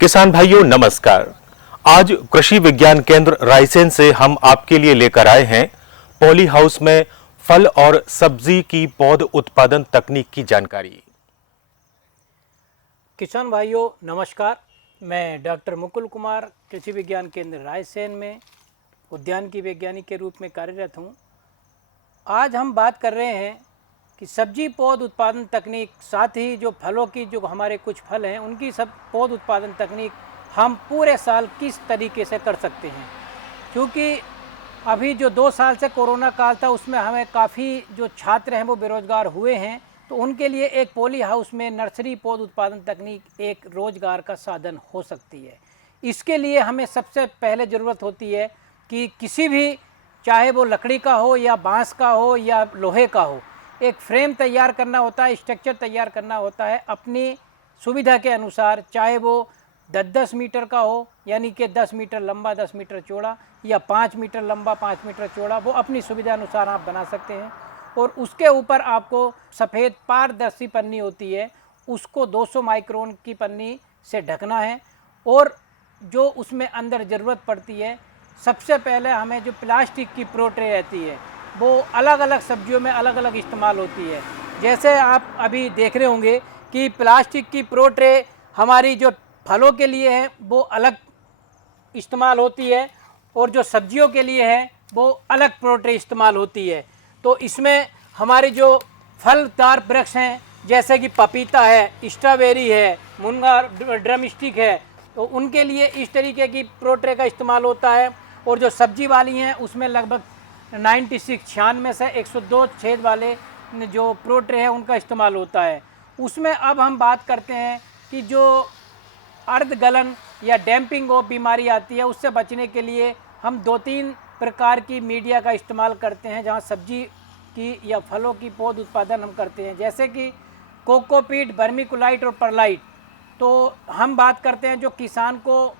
किसान भाइयों नमस्कार। आज कृषि विज्ञान केंद्र रायसेन से हम आपके लिए लेकर आए हैं पॉली हाउस में फल और सब्जी की पौध उत्पादन तकनीक की जानकारी। किसान भाइयों नमस्कार। मैं डॉक्टर मुकुल कुमार कृषि विज्ञान केंद्र रायसेन में उद्यान की वैज्ञानिक के रूप में कार्यरत हूँ। आज हम बात कर रहे हैं कि सब्जी पौध उत्पादन तकनीक, साथ ही जो फलों की जो हमारे कुछ फल हैं उनकी सब पौध उत्पादन तकनीक हम पूरे साल किस तरीके से कर सकते हैं। क्योंकि अभी जो 2 साल से कोरोना काल था उसमें हमें काफ़ी जो छात्र हैं वो बेरोजगार हुए हैं, तो उनके लिए एक पॉली हाउस में नर्सरी पौध उत्पादन तकनीक एक रोजगार का साधन हो सकती है। इसके लिए हमें सबसे पहले ज़रूरत होती है कि किसी भी, चाहे वो लकड़ी का हो या बांस का हो या लोहे का हो, एक फ्रेम तैयार करना होता है, स्ट्रक्चर तैयार करना होता है अपनी सुविधा के अनुसार। चाहे वो 10-10 मीटर का हो, यानी कि 10 मीटर लंबा 10 मीटर चौड़ा, या 5 मीटर लंबा 5 मीटर चौड़ा, वो अपनी सुविधा अनुसार आप बना सकते हैं। और उसके ऊपर आपको सफ़ेद पारदर्शी पन्नी होती है, उसको 200 माइक्रोन की पन्नी से ढकना है। और जो उसमें अंदर ज़रूरत पड़ती है, सबसे पहले हमें जो प्लास्टिक की प्रो ट्रे रहती है वो अलग अलग सब्जियों में अलग अलग इस्तेमाल होती है। जैसे आप अभी देख रहे होंगे कि प्लास्टिक की प्रो ट्रे हमारी जो फलों के लिए है वो अलग इस्तेमाल होती है, और जो सब्जियों के लिए है वो अलग प्रो ट्रे इस्तेमाल होती है। तो इसमें हमारे जो फलदार वृक्ष हैं, जैसे कि पपीता है, स्ट्रॉबेरी है, मुनगा, ड्रम स्टिक है, तो उनके लिए इस तरीके की प्रो ट्रे का इस्तेमाल होता है। और जो सब्जी वाली हैं उसमें लगभग 96 से 102 छेद वाले जो प्रो ट्रे हैं उनका इस्तेमाल होता है। उसमें अब हम बात करते हैं कि जो अर्ध गलन या डैम्पिंग ऑफ बीमारी आती है, उससे बचने के लिए हम 2-3 प्रकार की मीडिया का इस्तेमाल करते हैं जहां सब्जी की या फलों की पौध उत्पादन हम करते हैं, जैसे कि कोकोपीट, वर्मीकुलाइट और परलाइट। तो हम बात करते हैं जो किसान को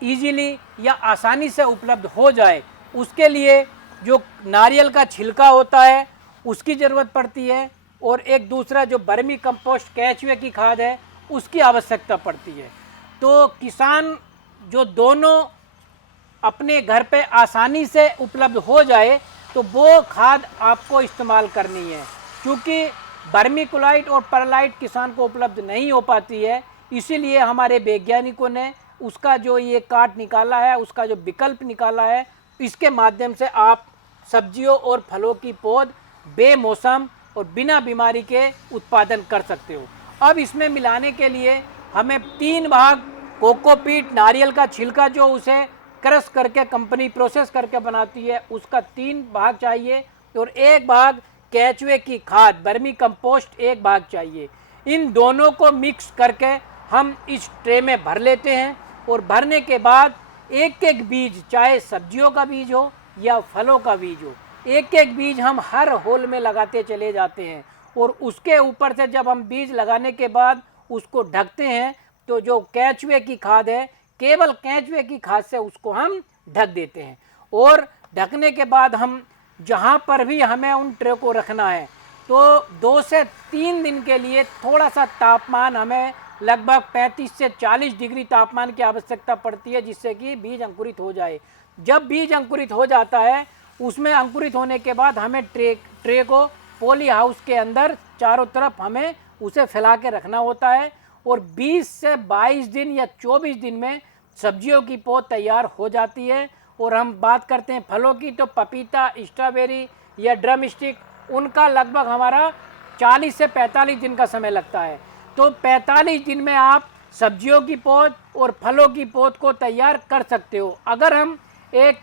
ईजीली या आसानी से उपलब्ध हो जाए, उसके लिए जो नारियल का छिलका होता है उसकी ज़रूरत पड़ती है, और एक दूसरा जो वर्मी कंपोस्ट केचुए की खाद है उसकी आवश्यकता पड़ती है। तो किसान जो दोनों अपने घर पे आसानी से उपलब्ध हो जाए तो वो खाद आपको इस्तेमाल करनी है। क्योंकि वर्मीकुलाइट और परलाइट किसान को उपलब्ध नहीं हो पाती है, इसीलिए हमारे वैज्ञानिकों ने उसका जो ये काट निकाला है, उसका जो विकल्प निकाला है, इसके माध्यम से आप सब्जियों और फलों की पौध बेमौसम और बिना बीमारी के उत्पादन कर सकते हो। अब इसमें मिलाने के लिए हमें 3 भाग कोकोपीट, नारियल का छिलका जो उसे क्रश करके कंपनी प्रोसेस करके बनाती है उसका 3 भाग चाहिए, और 1 भाग केचुए की खाद वर्मी कंपोस्ट 1 भाग चाहिए। इन दोनों को मिक्स करके हम इस ट्रे में भर लेते हैं, और भरने के बाद एक एक बीज, चाहे सब्जियों का बीज हो या फलों का बीज हो, एक एक बीज हम हर होल में लगाते चले जाते हैं। और उसके ऊपर से जब हम बीज लगाने के बाद उसको ढकते हैं तो जो केचुए की खाद है, केवल केचुए की खाद से उसको हम ढक देते हैं। और ढकने के बाद हम जहाँ पर भी हमें उन ट्रे को रखना है तो 2 से 3 दिन के लिए थोड़ा सा तापमान, हमें लगभग 35 से 40 डिग्री तापमान की आवश्यकता पड़ती है, जिससे कि बीज अंकुरित हो जाए। जब बीज अंकुरित हो जाता है, उसमें अंकुरित होने के बाद हमें ट्रे को पॉली हाउस के अंदर चारों तरफ हमें उसे फैला के रखना होता है, और 20 से 22 दिन या 24 दिन में सब्जियों की पौध तैयार हो जाती है। और हम बात करते हैं फलों की, तो पपीता, स्ट्रॉबेरी या ड्रम स्टिक, उनका लगभग हमारा 40 से 45 दिन का समय लगता है। तो 45 दिन में आप सब्जियों की पौध और फलों की पौध को तैयार कर सकते हो। अगर हम एक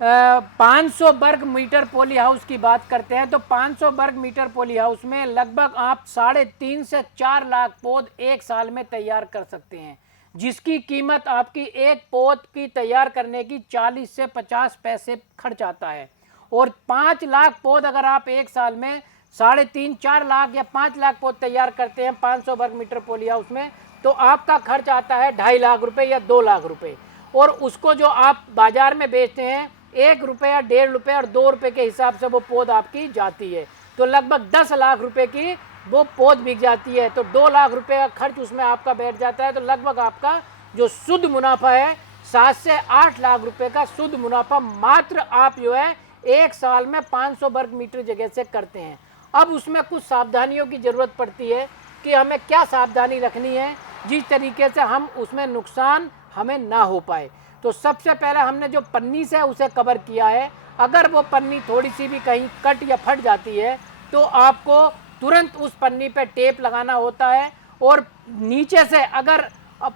500 वर्ग मीटर पॉली हाउस की बात करते हैं तो 500 वर्ग मीटर पॉली हाउस में लगभग आप 3.5 से 4 लाख पौध एक साल में तैयार कर सकते हैं, जिसकी कीमत आपकी एक पौध की तैयार करने की 40 से 50 पैसे खर्च आता है। और 5 लाख पौध अगर आप एक साल में 3.5-4 लाख या 5 लाख पौध तैयार करते हैं 500 वर्ग मीटर पॉली हाउस में, तो आपका खर्च आता है 2.5 लाख रुपए या 2 लाख रुपए। और उसको जो आप बाजार में बेचते हैं 1 रुपया, 1.5 रुपये और 2 रुपये के हिसाब से वो पौध आपकी जाती है, तो लगभग 10 लाख रुपए की वो पौध बिक जाती है। तो 2 लाख रुपए का खर्च उसमें आपका बैठ जाता है, तो लगभग आपका जो शुद्ध मुनाफा है 7 से 8 लाख रुपए का शुद्ध मुनाफा मात्र आप जो है एक साल में 500 वर्ग मीटर जगह से करते हैं। अब उसमें कुछ सावधानियों की ज़रूरत पड़ती है कि हमें क्या सावधानी रखनी है जिस तरीके से हम उसमें नुकसान हमें ना हो पाए। तो सबसे पहले हमने जो पन्नी से उसे कवर किया है, अगर वो पन्नी थोड़ी सी भी कहीं कट या फट जाती है तो आपको तुरंत उस पन्नी पे टेप लगाना होता है, और नीचे से अगर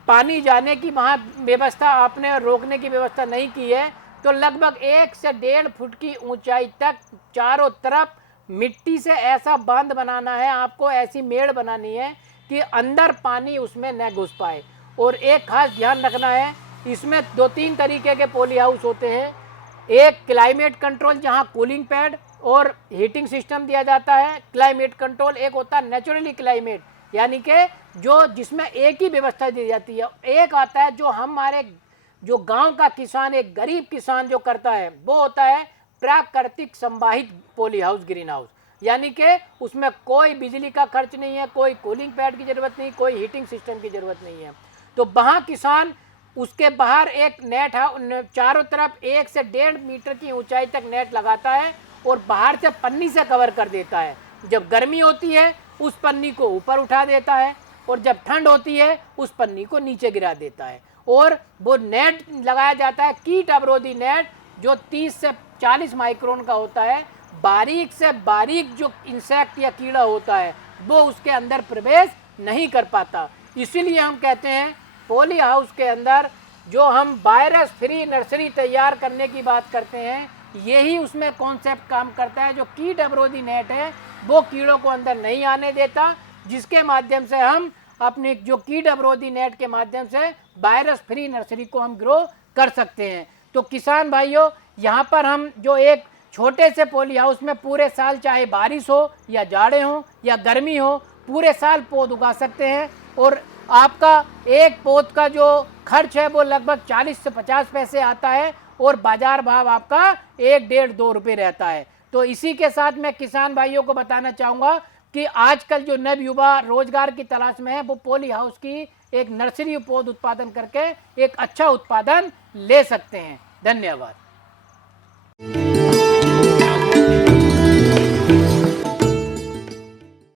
पानी जाने की वहाँ व्यवस्था आपने रोकने की व्यवस्था नहीं की है तो लगभग 1 से 1.5 फुट की ऊंचाई तक चारों तरफ मिट्टी से ऐसा बांध बनाना है, आपको ऐसी मेड़ बनानी है कि अंदर पानी उसमें न घुस पाए। और एक खास ध्यान रखना है, इसमें 2-3 तरीके के पॉली हाउस होते हैं। एक क्लाइमेट कंट्रोल जहां कूलिंग पैड और हीटिंग सिस्टम दिया जाता है, क्लाइमेट कंट्रोल। एक होता है नेचुरली क्लाइमेट, यानी कि जो जिसमें एक ही व्यवस्था दी जाती है। एक आता है जो हमारे जो गांव का किसान, एक गरीब किसान जो करता है, वो होता है प्राकृतिक संवाहित पॉली हाउस ग्रीन हाउस, यानी कि उसमें कोई बिजली का खर्च नहीं है, कोई कूलिंग पैड की ज़रूरत नहीं, कोई हीटिंग सिस्टम की ज़रूरत नहीं है। तो वहाँ किसान उसके बाहर एक नेट है, चारों तरफ 1 से 1.5 मीटर की ऊंचाई तक नेट लगाता है और बाहर से पन्नी से कवर कर देता है। जब गर्मी होती है उस पन्नी को ऊपर उठा देता है, और जब ठंड होती है उस पन्नी को नीचे गिरा देता है। और वो नेट लगाया जाता है कीट अवरोधी नेट, जो 30 से 40 माइक्रोन का होता है। बारीक से बारीक जो इंसेक्ट या कीड़ा होता है वो उसके अंदर प्रवेश नहीं कर पाता। इसीलिए हम कहते हैं पॉली हाउस के अंदर जो हम वायरस फ्री नर्सरी तैयार करने की बात करते हैं, यही उसमें कॉन्सेप्ट काम करता है। जो कीट अवरोधी नेट है वो कीड़ों को अंदर नहीं आने देता, जिसके माध्यम से हम अपने जो कीट अवरोधी नेट के माध्यम से वायरस फ्री नर्सरी को हम ग्रो कर सकते हैं। तो किसान भाइयों, यहाँ पर हम जो एक छोटे से पॉली हाउस में पूरे साल, चाहे बारिश हो या जाड़े हो या गर्मी हो, पूरे साल पौध उगा सकते हैं। और आपका एक पौध का जो खर्च है वो लगभग 40 से 50 पैसे आता है, और बाजार भाव आपका 1-1.5-2 रुपये रहता है। तो इसी के साथ मैं किसान भाइयों को बताना चाहूँगा कि आजकल जो नव युवा रोजगार की तलाश में है, वो पॉली हाउस की एक नर्सरी पौध उत्पादन करके एक अच्छा उत्पादन ले सकते हैं। धन्यवाद।